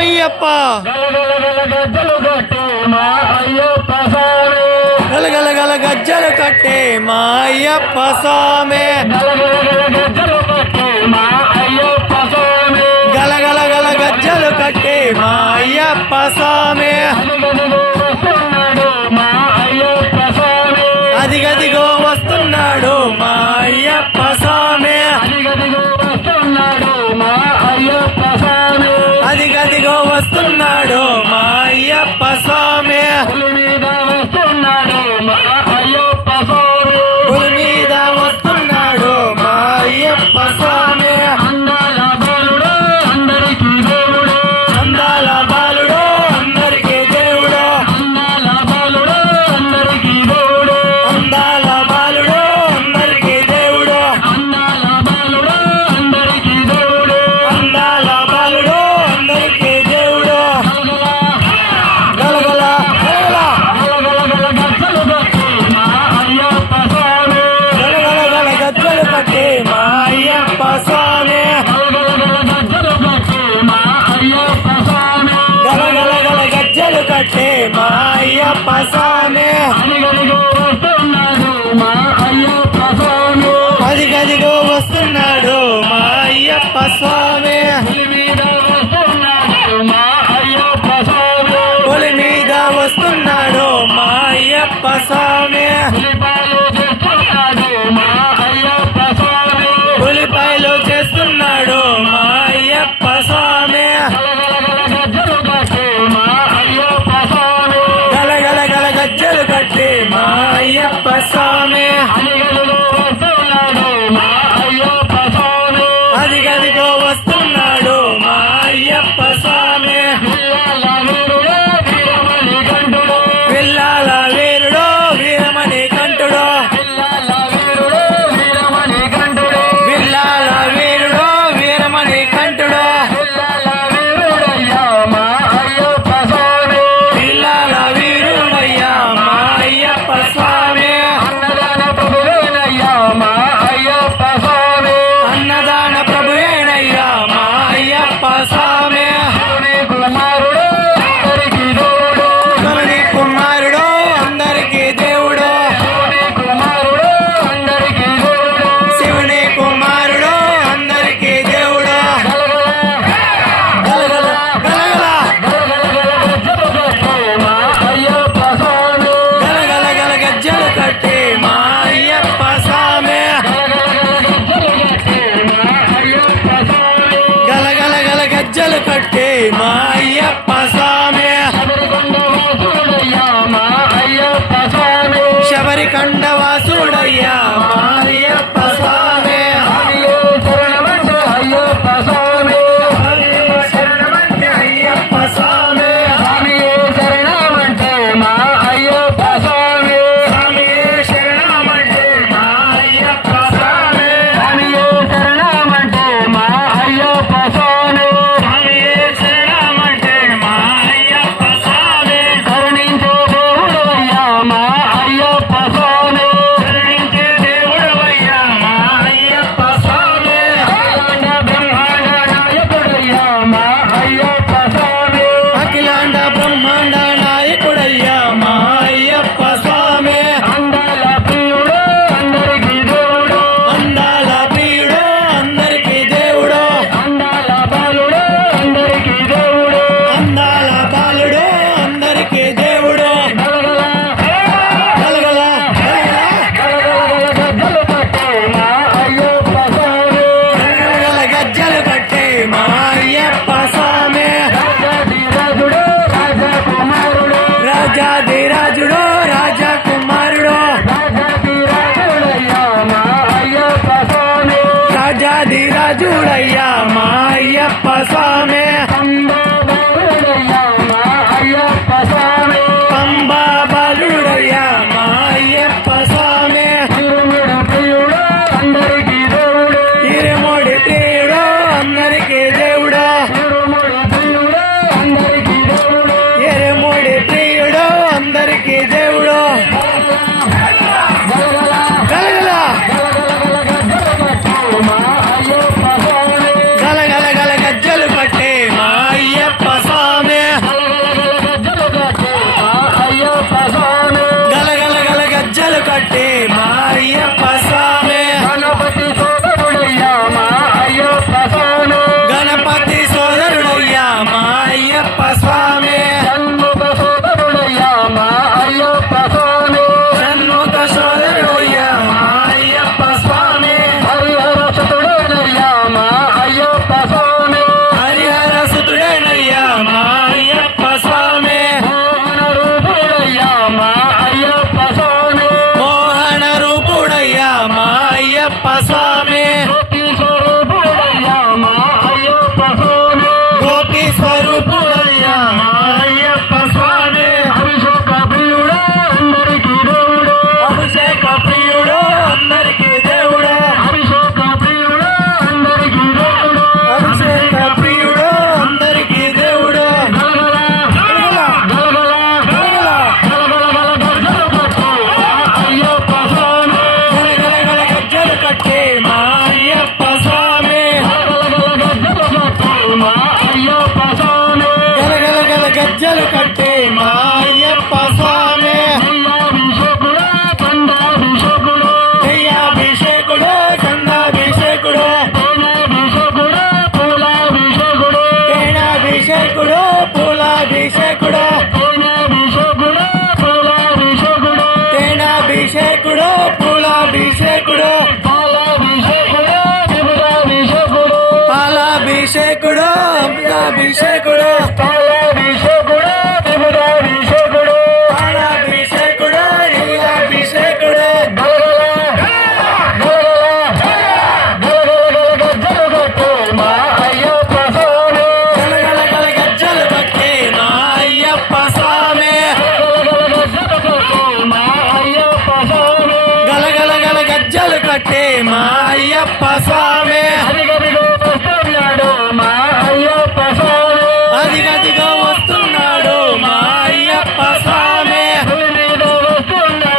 శరణమయ్యప్ప గలగల గల గజ్జలు కట్టే మా అయ్యప్ప స్వామి గలగల గల గజ్జలు కట్టే మా అయ్యప్ప స్వామి అదిగదిగో వస్తున్నాడు మా అయ్యప్ప స్వామి అదిగదిగో వస్తున్నాడు మా అయ్యప్ప స్వామి పులి మీద వస్తున్నాడు మా అయ్యప్ప స్వామి అందాల బాలుడు అందరికీ దేవుడు అందాల బాలుడు అందరికీ దేవుడు అందాల బాలుడు అందరికీ దేవుడు అందాల బాలుడు అందరికీ దేవుడు అందాల బాలుడు అందరికీ దేవుడు అందాల బాలుడు అందరికీ దేవుడు గలగల గలగల గజ్జలు కట్టి మా అయ్యప్ప స్వామి గలగల గల గజ్జలు కట్టి మా అయ్యప్ప స్వామి అదిగదిగో వస్తున్నాడు మా అయ్యప్ప స్వామి పులి మీద వస్తున్నాడు మా అయ్యప్ప స్వామి పులిపాయలు చేస్తున్నాడు మా అయ్యప్ప స్వామి గలగల గల గజ్జలు కట్టి మా అయ్యప్ప స్వామి అదిగదిగో వస్తున్నాడు మా అయ్యప్ప స్వామి పిల్లాల వీరుడు వీరమణి కంఠుడు పిల్లాల వీరుడు వీరమణి కంఠుడు పిల్లాల వీరుడయ్యా మా అయ్యప్ప స్వామి అన్నదాన ప్రభువేనయ్యా మా అయ్యప్ప స్వామి కరుణి కుమారుడు అందరికీ దేవుడు శివుని కుమారుడు అందరికీ దేవుడు గలగల గలగల గలగల గల గజ్జలు కట్టి మా అయ్యప్ప స్వామి గలగల గల గజ్జలు కట్టి మా అయ్యప్ప స్వామి శబరికండ వాసుడయ్యా మా అయ్యప్ప స్వామి శరణమంటే అయ్యప్ప స్వామి శరణమంటే మా అయ్యప్ప స్వామి శరణమంటే మా అయ్యప్ప స్వామి శరణమంటే మా అయ్యప్ప స్వామి గోపి స్వరూపుడయ్యా మా అయ్యప్ప స్వామి అభిషేక ప్రియుడా అందరికీ దేవుడు అభిషేక ప్రియుడు అందరికీ దేవుడు అభిషేక ప్రియుడా అందరికీ దేవుడు అభిషేక ప్రియుడు అందరికీ దేవుడు గలగల గలగల అయ్యప్ప స్వామి గలగల గజ్జలు కట్టే మా అయ్యప్ప స్వామి మా అయ్యప్ప స్వామి గలగల గజ్జలు కట్టే మా అయ్యప్ప స్వామి అభిషేకుడా పండాభిషేకుడు దయ్యాభిషేకుడు చందాభిషేకుడు తేనాభిషేకుడు పూలాభిషేకుడు తేనాభిషేకుడు పూలాభిషేకుడు తేనాభిషేకుడు పూలాభిషేకుడు తేనాభిషేకుడు పూలాభిషేకుడు పాలాభిషేకుడు త్రిపురాభిషేకుడు పాలాభిషేకుడు అమృతాభిషేకుడు పాలాభిషేకుడు త్రిపురాభిషేకుడు పాలాభిషేకుడు నీలాభిషేకుడు మా అయ్యప్ప స్వామి గలగల గజ్జలు కట్టే మా అయ్యప్ప స్వామి మా అయ్యప్ప స్వామి గలగల గజ్జలు కట్టే మా అయ్యప్ప స్వామి అదిగదిగో వస్తున్నాడు మా అయ్యప్ప స్వామి అదిగదిగో వస్తున్నాడు మా అయ్యప్ప స్వామి పులి మీద వస్తున్నాడు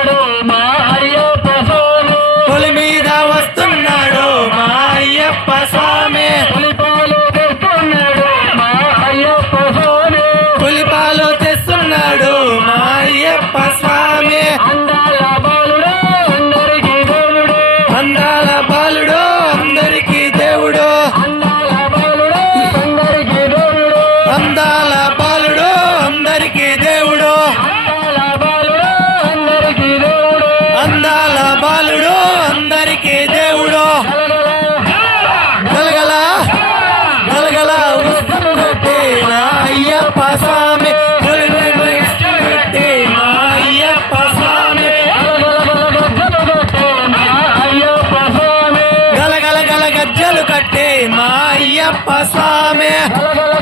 మా అయ్యప్ప స్వామి పులి మీద వస్తున్నాడు మా అయ్యప్ప స్వామి పులిపాలు తెస్తున్నాడు మా అయ్యప్ప స్వామి పులిపాలు తెస్తున్నాడు మా అయ్యప్ప స్వామి అందాల బాలుడు అందరికీ దేవుడు అందాల బాలుడు అందరికీ దేవుడు అందాల బాలుడు అందరికీ దేవుడు అందాల బాలుడు అందరికీ దేవుడు అందాల బాలుడు అందరికీ దేవుడు అందాల బాలుడు అందరికీ దేవుడు గలగల గలగల వస్తున్నట్టే నా అయ్యప్ప స్వామి గలగలగలగొస్తున్నట్టే మా అయ్యప్ప స్వామి మా అయ్యప్ప స్వామి గలగల గల గజ్జలు కట్టే మా అయ్యప్ప స్వామి గలగల